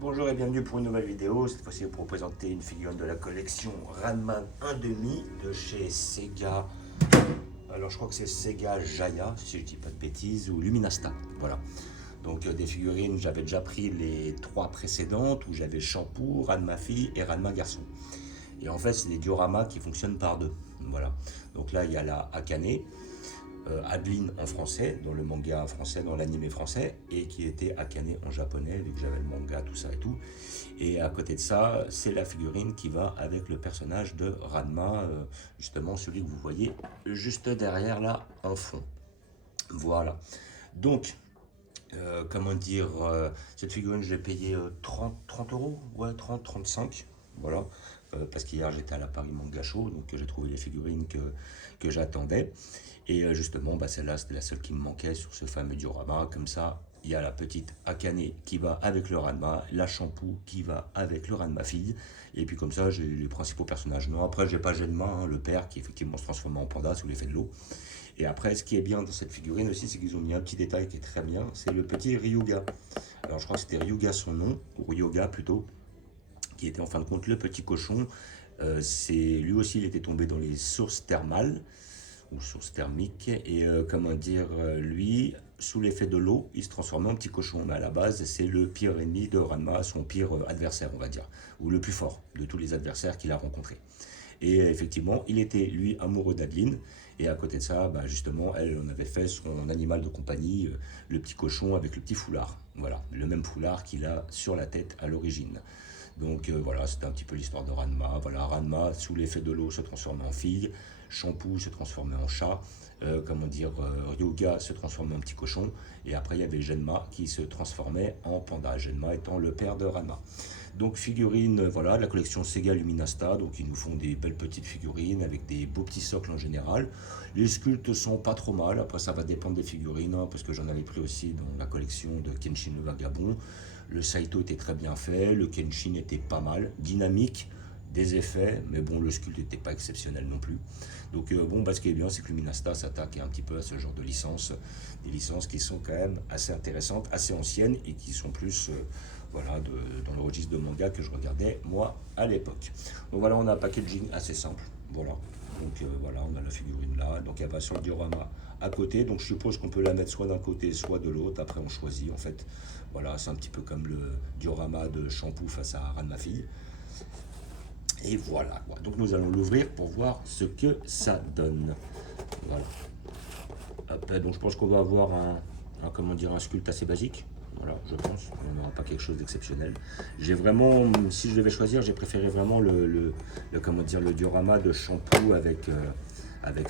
Bonjour et bienvenue pour une nouvelle vidéo. Cette fois-ci, pour vous présenter une figurine de la collection Ranma 1/2 de chez Sega. Alors, je crois que c'est Sega Jaya, si je dis pas de bêtises, ou Luminasta. Voilà. Donc, des figurines, j'avais déjà pris les trois précédentes où j'avais Shampoo, Ranma fille et Ranma garçon. Et en fait, c'est des dioramas qui fonctionnent par deux. Voilà. Donc là, il y a la Akane. Adeline en français, dans le manga français, dans l'anime français, et qui était Akane en japonais, vu que j'avais le manga, tout ça et tout. Et à côté de ça, c'est la figurine qui va avec le personnage de Ranma, justement celui que vous voyez juste derrière là, en fond. Voilà. Donc, comment dire, cette figurine, je l'ai payée 30 euros, ouais, 35. Voilà, parce qu'hier j'étais à la Paris Manga Show, donc j'ai trouvé les figurines que j'attendais. Et justement, bah, celle-là, c'était la seule qui me manquait sur ce fameux diorama. Comme ça, il y a la petite Akane qui va avec le Ranma, la Shampoo qui va avec le Ranma fille. Et puis comme ça, j'ai les principaux personnages. Non, après, j'ai pas Genma, hein, le père, qui effectivement se transforme en panda sous l'effet de l'eau. Et après, ce qui est bien dans cette figurine aussi, c'est qu'ils ont mis un petit détail qui est très bien, c'est le petit Ryuga. Alors, je crois que c'était Ryuga son nom, ou Ryoga plutôt, qui était en fin de compte le petit cochon. Lui aussi, il était tombé dans les sources thermales ou sources thermiques et comment dire, lui, sous l'effet de l'eau, il se transformait en petit cochon. Mais à la base, c'est le pire ennemi de Ranma, son pire adversaire, on va dire, ou le plus fort de tous les adversaires qu'il a rencontrés. Et effectivement, il était lui amoureux d'Adeline. Et à côté de ça, bah, justement, elle en avait fait son animal de compagnie, le petit cochon avec le petit foulard. Voilà, le même foulard qu'il a sur la tête à l'origine. Donc voilà, c'était un petit peu l'histoire de Ranma. Voilà, Ranma, sous l'effet de l'eau, se transformait en fille. Shampoo se transformait en chat. Comment dire, Ryuga se transformait en petit cochon. Et après, il y avait Genma qui se transformait en panda. Genma étant le père de Ranma. Donc figurines, voilà, la collection Sega Luminasta, donc ils nous font des belles petites figurines avec des beaux petits socles en général. Les sculptes sont pas trop mal, après ça va dépendre des figurines, hein, parce que j'en avais pris aussi dans la collection de Kenshin le Vagabond. Le Saito était très bien fait, le Kenshin était pas mal, dynamique, des effets, mais bon, le sculpte n'était pas exceptionnel non plus. Donc bon, bah, ce qui est bien, c'est que Luminasta s'attaque un petit peu à ce genre de licences, des licences qui sont quand même assez intéressantes, assez anciennes et qui sont plus voilà, dans le registre de manga que je regardais moi à l'époque. Donc voilà, on a un packaging assez simple, voilà. Donc voilà, on a la figurine là, donc elle va sur le diorama à côté, donc je suppose qu'on peut la mettre soit d'un côté, soit de l'autre, après on choisit en fait. Voilà, c'est un petit peu comme le diorama de Shampoo face à Ranma fille. Et voilà, donc nous allons l'ouvrir pour voir ce que ça donne. Voilà. Après, donc je pense qu'on va avoir comment dire, un sculpte assez basique. Voilà, je pense. On n'aura pas quelque chose d'exceptionnel. J'ai vraiment, si je devais choisir, j'ai préféré vraiment comment dire, le diorama de Shampoo avec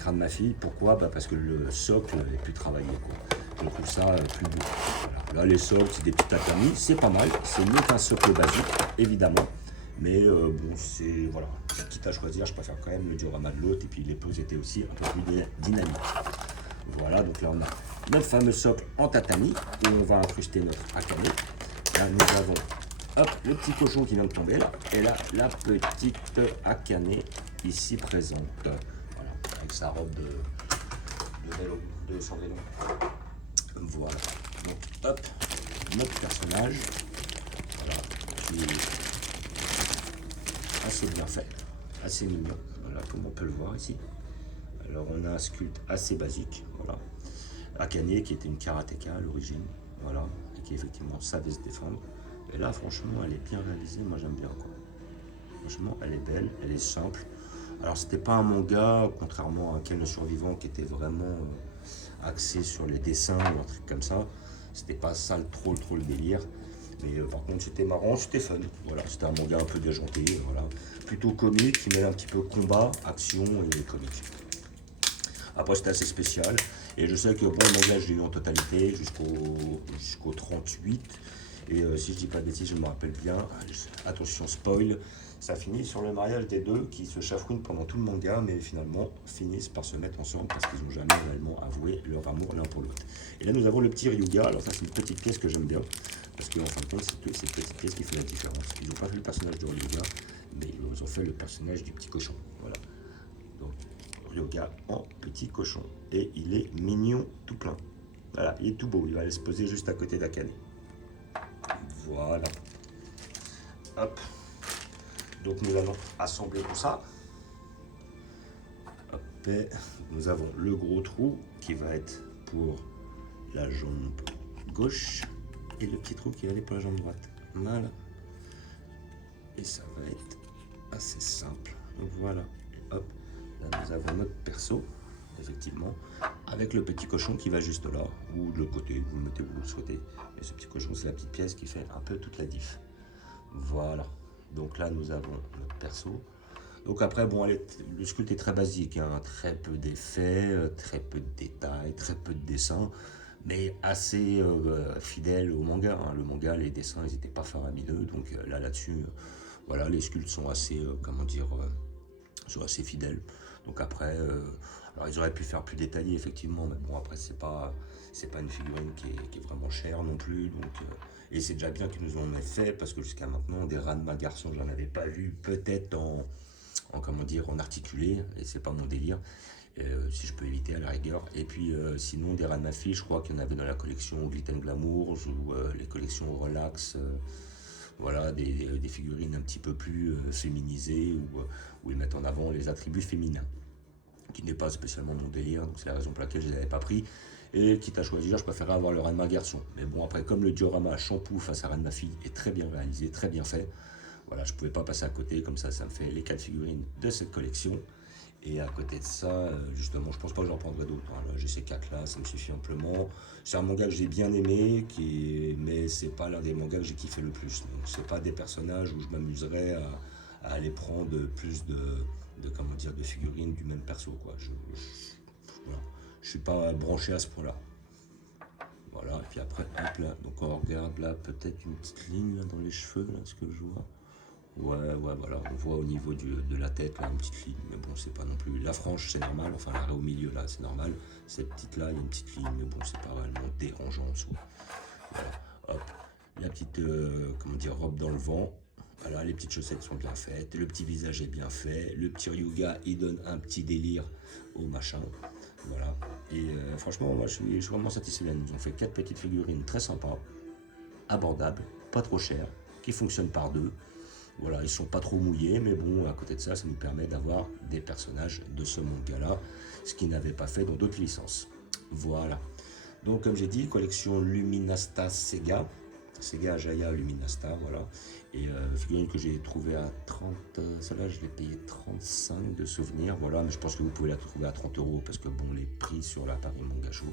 Ranma fille. Pourquoi? Bah parce que le socle est plus travaillé, quoi. Je trouve ça plus beau. Voilà. Là, les socles, c'est des petits tatamis. C'est pas mal. C'est mieux qu'un socle basique, évidemment. Mais bon, c'est voilà, quitte à choisir, je préfère quand même le diorama de l'autre et puis les poses étaient aussi un peu plus dynamiques. Voilà, donc là on a notre fameux socle en tatami où on va incruster notre Akane. Là nous avons hop, le petit cochon qui vient de tomber là, et là la petite Akane ici présente. Voilà, avec sa robe de vélo, de son vélo. Voilà, donc hop, notre personnage, voilà, qui est assez bien fait, assez mignon, voilà, comme on peut le voir ici. Alors on a un sculpte assez basique, voilà. Akane qui était une karatéka à l'origine, voilà, et qui effectivement savait se défendre. Et là franchement elle est bien réalisée, moi j'aime bien quoi. Franchement elle est belle, elle est simple. Alors c'était pas un manga, contrairement à Ken le Survivant qui était vraiment axé sur les dessins ou un truc comme ça. C'était pas ça trop le délire. Mais par contre c'était marrant, c'était fun. Voilà, c'était un manga un peu déjanté, voilà. Plutôt comique, qui mêle un petit peu combat, action et comique. Après c'était assez spécial. Et je sais que bon, le manga je l'ai eu en totalité jusqu'au 38. Et si je dis pas de bêtises, je me rappelle bien, attention spoil, ça finit sur le mariage des deux qui se chafouinent pendant tout le manga, mais finalement finissent par se mettre ensemble parce qu'ils n'ont jamais réellement avoué leur amour l'un pour l'autre. Et là nous avons le petit Ryuga, alors ça c'est une petite pièce que j'aime bien, parce qu'en fin de compte c'est cette petite pièce qui fait la différence. Ils n'ont pas fait le personnage de Ryuga, mais ils ont fait le personnage du petit cochon. Voilà. Donc Ryuga en petit cochon. Et il est mignon tout plein. Voilà, il est tout beau, il va aller se poser juste à côté d'Akane. Voilà. Hop. Donc nous allons assembler tout ça. Hop. Et nous avons le gros trou qui va être pour la jambe gauche et le petit trou qui va aller pour la jambe droite. Voilà. Et ça va être assez simple. Voilà. Hop. Là nous avons notre perceau, effectivement, avec le petit cochon qui va juste là, ou de l'autre côté, vous le mettez où vous le souhaitez. Et ce petit cochon, c'est la petite pièce qui fait un peu toute la diff. Voilà. Donc là, nous avons notre perceau. Donc après, bon, le sculpte est très basique, hein, très peu d'effets, très peu de détails, très peu de dessins, mais assez fidèle au manga. Hein. Le manga, les dessins, ils n'étaient pas faramineux, donc là-dessus, voilà, les sculptes sont assez, comment dire, sont assez fidèles. Donc après, alors ils auraient pu faire plus détaillé, effectivement, mais bon, après, c'est pas une figurine qui est vraiment chère non plus, donc... et c'est déjà bien qu'ils nous en aient fait, parce que jusqu'à maintenant, des Ranma garçons, j'en avais pas vu, peut-être en comment dire, en articulé, et c'est pas mon délire, si je peux éviter à la rigueur. Et puis sinon, des Ranma filles, je crois qu'il y en avait dans la collection Glitten Glamour, ou les collections Relax, voilà, des figurines un petit peu plus féminisées, où ils mettent en avant les attributs féminins, qui n'est pas spécialement mon délire, donc c'est la raison pour laquelle je ne les avais pas pris. Et quitte à choisir, je préférais avoir le Ranma garçon. Mais bon, après, comme le diorama Shampoo face à Ranma fille est très bien réalisé, très bien fait, voilà, je ne pouvais pas passer à côté, comme ça me fait les 4 figurines de cette collection. Et à côté de ça, justement, je pense pas que j'en prendrai d'autres. Hein. J'ai ces 4 là, ça me suffit amplement. C'est un manga que j'ai bien aimé, mais c'est pas l'un des mangas que j'ai kiffé le plus. Donc c'est pas des personnages où je m'amuserais à aller prendre plus comment dire, de figurines du même perso, quoi. Voilà. Je suis pas branché à ce point-là. Voilà, et puis après, hop là, donc on regarde là, peut-être une petite ligne là, dans les cheveux, là, ce que je vois. Ouais, voilà, on voit au niveau de la tête, là, une petite ligne, mais bon, c'est pas non plus... La frange, c'est normal, enfin, l'arrêt au milieu, là, c'est normal. Cette petite-là, il y a une petite ligne, mais bon, c'est pas vraiment dérangeant en dessous. Voilà, hop, la petite, comment dire, robe dans le vent. Voilà, les petites chaussettes sont bien faites, le petit visage est bien fait, le petit Ryuga, il donne un petit délire au machin. Voilà, et franchement, moi, je suis vraiment satisfait. Ils nous ont fait 4 petites figurines très sympas, abordables, pas trop chères, qui fonctionnent par deux. Voilà, ils sont pas trop mouillés, mais bon, à côté de ça, ça nous permet d'avoir des personnages de ce manga-là, ce qu'ils n'avaient pas fait dans d'autres licences. Voilà. Donc, comme j'ai dit, collection Luminasta Sega. Sega Jaya Luminasta, voilà. Et figurine que j'ai trouvée à 30, celle-là je l'ai payé 35 de souvenirs, voilà, mais je pense que vous pouvez la trouver à 30 €, parce que bon, les prix sur la Paris Manga Show,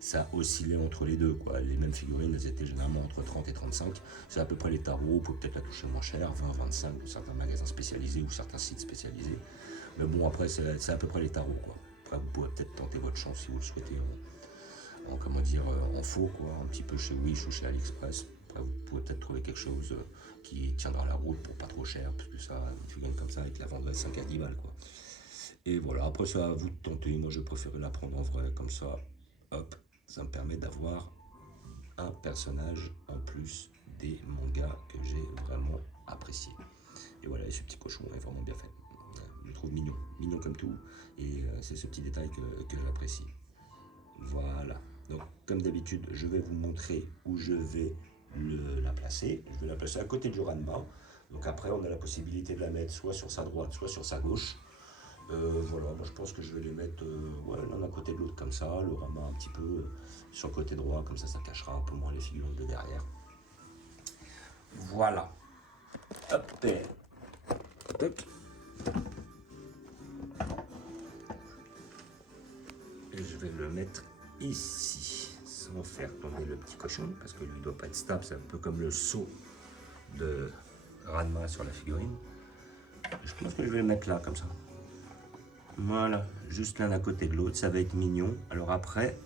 ça oscillait entre les deux, quoi. Les mêmes figurines, elles étaient généralement entre 30 et 35. C'est à peu près les tarots, vous pouvez peut-être la toucher moins cher, 20, 25 de certains magasins spécialisés ou certains sites spécialisés. Mais bon, après, c'est à peu près les tarots, quoi. Après, vous pouvez peut-être tenter votre chance si vous le souhaitez comment dire, en faux, quoi, un petit peu chez Wish ou chez AliExpress. Après, vous pouvez peut-être trouver quelque chose qui tiendra la route pour pas trop cher, parce que ça, une figurine comme ça, avec la vendrait 5 à 10 balles, quoi. Et voilà, après, ça à vous de tenter. Moi, je préférais la prendre en vrai, comme ça, hop, ça me permet d'avoir un personnage en plus des mangas que j'ai vraiment apprécié. Et voilà, et ce petit cochon est vraiment bien fait. Je le trouve mignon, mignon comme tout, et c'est ce petit détail que j'apprécie. Voilà, donc comme d'habitude, je vais vous montrer où je vais la placer. Je vais la placer à côté du Ranma. Donc après, on a la possibilité de la mettre soit sur sa droite, soit sur sa gauche. Voilà, moi je pense que je vais les mettre ouais, l'un à côté de l'autre comme ça, le Ranma un petit peu sur le côté droit, comme ça cachera un peu moins les figurines de derrière. Voilà. Hop, hop. Et je vais le mettre ici, sans faire tomber le petit cochon, parce que lui ne doit pas être stable, c'est un peu comme le saut de Ranma sur la figurine. Je pense que je vais le mettre là, comme ça. Voilà, juste l'un à côté de l'autre, ça va être mignon. Alors après,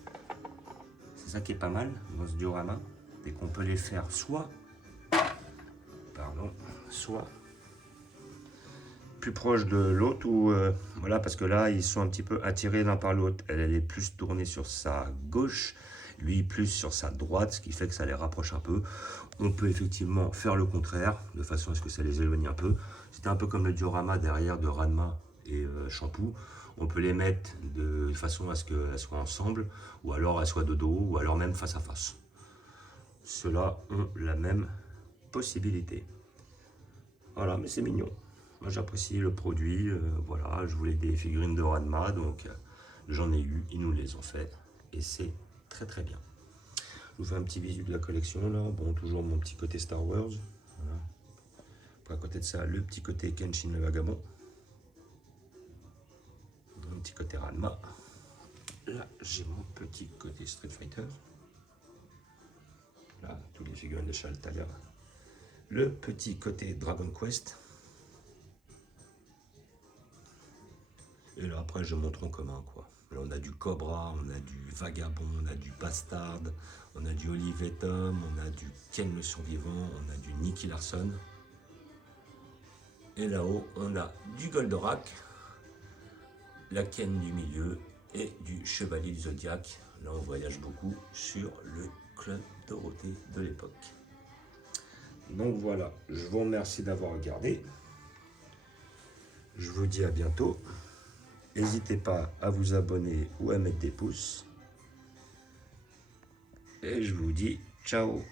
c'est ça qui est pas mal dans ce diorama, c'est qu'on peut les faire soit plus proche de l'autre, ou voilà, parce que là ils sont un petit peu attirés l'un par l'autre. Elle est plus tournée sur sa gauche, lui plus sur sa droite, ce qui fait que ça les rapproche un peu. On peut effectivement faire le contraire, de façon à ce que ça les éloigne un peu. C'était un peu comme le diorama derrière de Ranma et Shampoo. On peut les mettre de façon à ce qu'elles soient ensemble, ou alors elles soient de dos, ou alors même face à face. Ceux-là ont la même possibilité. Voilà, mais c'est mignon. Moi j'apprécie le produit. Voilà, je voulais des figurines de Ranma, donc j'en ai eu, ils nous les ont fait. Et c'est très très bien. Je vous fais un petit visu de la collection là. Bon, toujours mon petit côté Star Wars. Voilà. Après, à côté de ça, le petit côté Kenshin le Vagabond. Un petit côté Ranma. Là, j'ai mon petit côté Street Fighter. Là, tous les figurines de Charles Talia. Le petit côté Dragon Quest. Et là, après, je montre en commun, quoi. Là, on a du Cobra, on a du Vagabond, on a du Bastard, on a du Olive et Tom, on a du Ken le Survivant, on a du Nicky Larson. Et là-haut, on a du Goldorak, la Ken du milieu et du Chevalier du Zodiac. Là, on voyage beaucoup sur le Club Dorothée de l'époque. Donc voilà, je vous remercie d'avoir regardé. Je vous dis à bientôt. N'hésitez pas à vous abonner ou à mettre des pouces. Et je vous dis ciao.